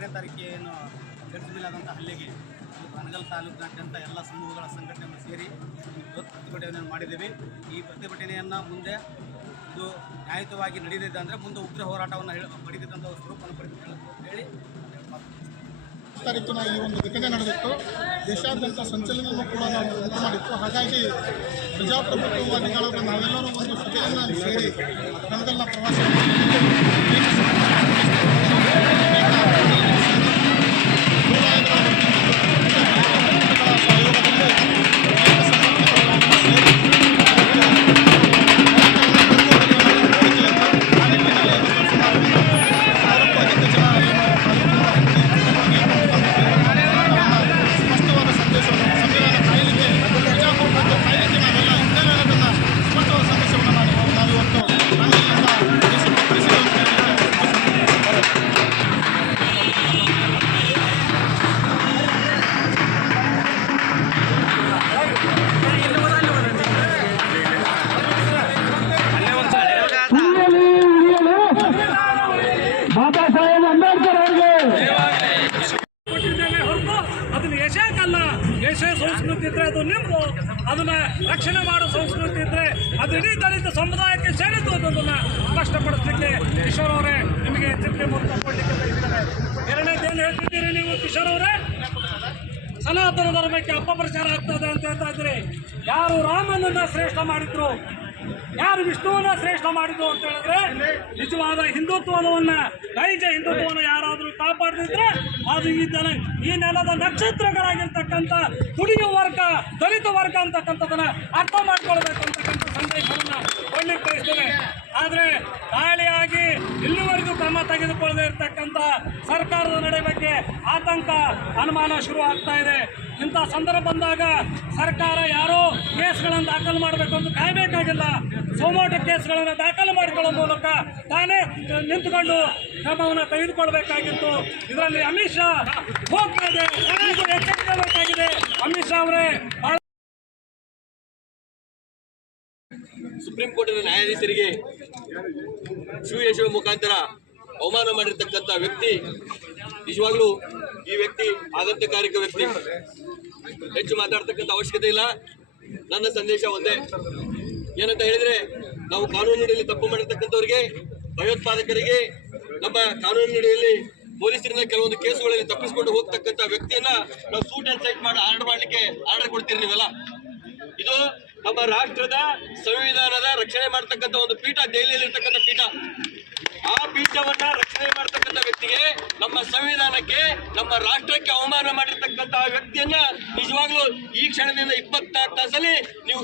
ಆರನೇ ತಾರೀಕೇನು ಆದಂಥ ಹಲ್ಲೆಗೆ ಬನಗಲ್ ತಾಲೂಕಿನಾದ್ಯಂತ ಎಲ್ಲ ಸಮೂಹಗಳ ಸಂಘಟನೆಗಳು ಸೇರಿ ಬೃಹತ್ ಪ್ರತಿಭಟನೆಯನ್ನು ಮಾಡಿದ್ದೀವಿ. ಈ ಪ್ರತಿಭಟನೆಯನ್ನು ಮುಂದೆ ಇದು ನ್ಯಾಯಯುತವಾಗಿ ನಡೆದಿದೆ ಅಂದರೆ ಮುಂದೆ ಉಗ್ರ ಹೋರಾಟವನ್ನು ಹೇಳಿ ಪಡೆದಿದ್ದಂಥ ಸ್ವರೂಪವನ್ನು ಪಡೆದಿದೆ ಅಂತ ಹೇಳಿ ತಾರೀಕಿನ ಈ ಒಂದು ಘಟನೆ ನಡೆದಿತ್ತು. ದೇಶಾದ್ಯಂತ ಸಂಚಲನವನ್ನು ಕೂಡ ನಾವು ಉಂಟು ಮಾಡಿತ್ತು. ಹಾಗಾಗಿ ಪ್ರಜಾಪ್ರಭುತ್ವವಾದಿಗಳಾದ ನಾವೆಲ್ಲರೂ ಒಂದು ಸಭೆಯನ್ನು ಸೇರಿ ಕಣದಲ್ಲ ಪ್ರವಾಸ ಯಶ ಸಂಸ್ಕೃತಿ ಇದ್ರೆ ಅದು ನಿಮ್ಮದು ಅದನ್ನ ರಕ್ಷಣೆ ಮಾಡೋ ಸಂಸ್ಕೃತಿ ಇದ್ರೆ ಅದು ಇಡೀ ದಲಿತ ಸಮುದಾಯಕ್ಕೆ ಸೇರಿದ್ದು ಅನ್ನೋದನ್ನ ಸ್ಪಷ್ಟಪಡಿಸ್ಲಿಕ್ಕೆ ಕಿಶೋರ್ ಅವರೇ ನಿಮಗೆ ಚಿಂತೆ ಮೂಲಕ ಕೊಡ್ಲಿಕ್ಕೆ ಎರಡನೇದೇನು ಹೇಳ್ತಿದ್ದೀರಿ ನೀವು, ಕಿಶೋರ್ ಅವರೇ? ಸನಾತನ ಧರ್ಮಕ್ಕೆ ಅಪಪ್ರಚಾರ ಆಗ್ತದೆ ಅಂತ ಹೇಳ್ತಾ ಇದ್ದೀರಿ. ಯಾರು ರಾಮನನ್ನ ಶ್ರೇಷ್ಠ ಮಾಡಿದ್ರು? ಯಾರು ವಿಷ್ಣುವನ್ನ ಶ್ರೇಷ್ಠ ಮಾಡಿದ್ರು ಅಂತ ಹೇಳಿದ್ರೆ ನಿಜವಾದ ಹಿಂದುತ್ವವನ್ನ, ನೈಜ ಹಿಂದುತ್ವವನ್ನು ಯಾರಾದರೂ ಕಾಪಾಡಿದ್ರೆ ಅದು ಈ ಜನ ಈ ನೆಲದ ನಕ್ಷತ್ರಗಳಾಗಿರ್ತಕ್ಕಂಥ ದುಡಿಯುವ ವರ್ಗ, ದಲಿತ ವರ್ಗ ಅಂತಕ್ಕಂಥದ್ದನ್ನ ಅರ್ಥ ಮಾಡ್ಕೊಳ್ಬೇಕು ಅಂತಕ್ಕಂಥ ಸಂದೇಶವನ್ನು ಒಳ್ಳೆ ಆದ್ರೆ ದಾಳಿಯಾಗಿ ಇಲ್ಲಿವರೆಗೂ ಕ್ರಮ ತೆಗೆದುಕೊಳ್ಳದೇ ಇರತಕ್ಕಂಥ ಸರ್ಕಾರದ ನಡೆ ಬಗ್ಗೆ ಆತಂಕ, ಅನುಮಾನ ಶುರು ಆಗ್ತಾ ಇದೆ. ಇಂಥ ಸಂದರ್ಭ ಬಂದಾಗ ಸರ್ಕಾರ ಯಾರೋ ಕೇಸ್ಗಳನ್ನು ದಾಖಲು ಮಾಡಬೇಕು ಅಂತ ಕಾಯಬೇಕಾಗಿಲ್ಲ. ಸೋಮೋಟ ಕೇಸ್ಗಳನ್ನು ದಾಖಲು ಮಾಡಿಕೊಳ್ಳೋ ಮೂಲಕ ತಾನೇ ನಿಂತುಕೊಂಡು ಕ್ರಮವನ್ನು ತೆಗೆದುಕೊಳ್ಬೇಕಾಗಿತ್ತು. ಇದರಲ್ಲಿ ಅಮಿತ್ ಶಾ ಹೋಗ್ತಾ ಇದೆ. ಎಚ್ಚರಿಕೆ ಅಮಿತ್ ಶಾ ಅವರೇ ಸುಪ್ರೀಂ ಕೋರ್ಟಿನ ನ್ಯಾಯಾಧೀಶರಿಗೆ ಶಿವಯಶಿವ ಮುಖಾಂತರ ಅವಮಾನ ಮಾಡಿರ್ತಕ್ಕಂಥ ವ್ಯಕ್ತಿ, ನಿಜವಾಗ್ಲೂ ಈ ವ್ಯಕ್ತಿ ಆಘಾತಕಾರಿಕ ವ್ಯಕ್ತಿ. ಹೆಚ್ಚು ಮಾತಾಡ್ತಕ್ಕಂಥ ಅವಶ್ಯಕತೆ ಇಲ್ಲ. ನನ್ನ ಸಂದೇಶ ಒಂದೇ. ಏನಂತ ಹೇಳಿದ್ರೆ, ನಾವು ಕಾನೂನಿನಲ್ಲಿ ತಪ್ಪು ಮಾಡಿರ್ತಕ್ಕಂಥವ್ರಿಗೆ, ಭಯೋತ್ಪಾದಕರಿಗೆ, ನಮ್ಮ ಕಾನೂನಿನಡಿಯಲ್ಲಿ ಪೊಲೀಸರಿಂದ ಕೆಲವೊಂದು ಕೇಸುಗಳಲ್ಲಿ ತಪ್ಪಿಸಿಕೊಂಡು ಹೋಗ್ತಕ್ಕಂಥ ವ್ಯಕ್ತಿಯನ್ನ ನಾವು ಸೂಟ್ ಅಂಡ್ ಸೈಟ್ ಮಾಡಿ ಆರ್ಡರ್ ಮಾಡಲಿಕ್ಕೆ ಆರ್ಡರ್ ಕೊಡ್ತೀರಿ ನೀವೆಲ್ಲ? ಇದು ನಮ್ಮ ರಾಷ್ಟ್ರದ ಸಂವಿಧಾನದ ರಕ್ಷಣೆ ಮಾಡ್ತಕ್ಕಂಥ ಒಂದು ಪೀಠ ದೆಹಲಿಯಲ್ಲಿ ಇರ್ತಕ್ಕಂಥ ಪೀಠ. ಆ ಪೀಠವನ್ನ ರಕ್ಷಣೆ ಮಾಡ್ತಕ್ಕಂಥ ವ್ಯಕ್ತಿಗೆ, ನಮ್ಮ ಸಂವಿಧಾನಕ್ಕೆ, ನಮ್ಮ ರಾಷ್ಟ್ರಕ್ಕೆ ಅವಮಾನ ಮಾಡಿರ್ತಕ್ಕಂಥ ವ್ಯಕ್ತಿಯನ್ನ ನಿಜವಾಗ್ಲೂ ಈ ಕ್ಷಣದಿಂದ ಇಪ್ಪತ್ನಾಲ್ಕು ತಾಸಲ್ಲಿ ನೀವು